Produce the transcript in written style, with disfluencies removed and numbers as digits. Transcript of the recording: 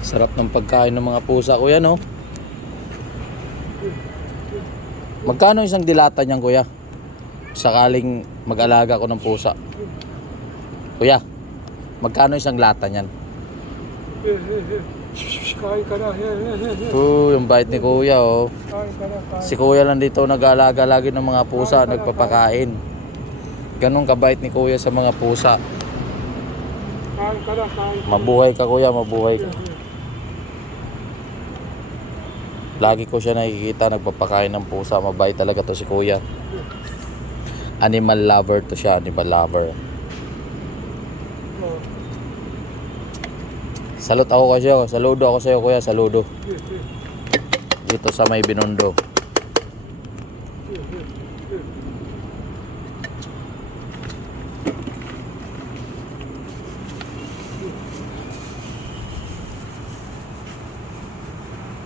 Sarap ng pagkain ng mga pusa, kuya, no? Magkano isang dilata niyan, kuya? Sakaling mag-alaga ko ng pusa. Kuya, magkano isang lata niyan? Kain ka na. Yung bait ni kuya, oh. Kain ka na. Si kuya lang dito nag-aalaga lagi ng mga pusa, nagpapakain. Ganun kabait ni kuya sa mga pusa. Kain ka na. Mabuhay ka, kuya, mabuhay ka. Lagi ko siya nakikita nagpapakain ng pusa. Mabait talaga to si kuya. Animal lover to siya, animal lover. Saludo ako sa'yo, kuya, saludo. Dito sa may Binondo.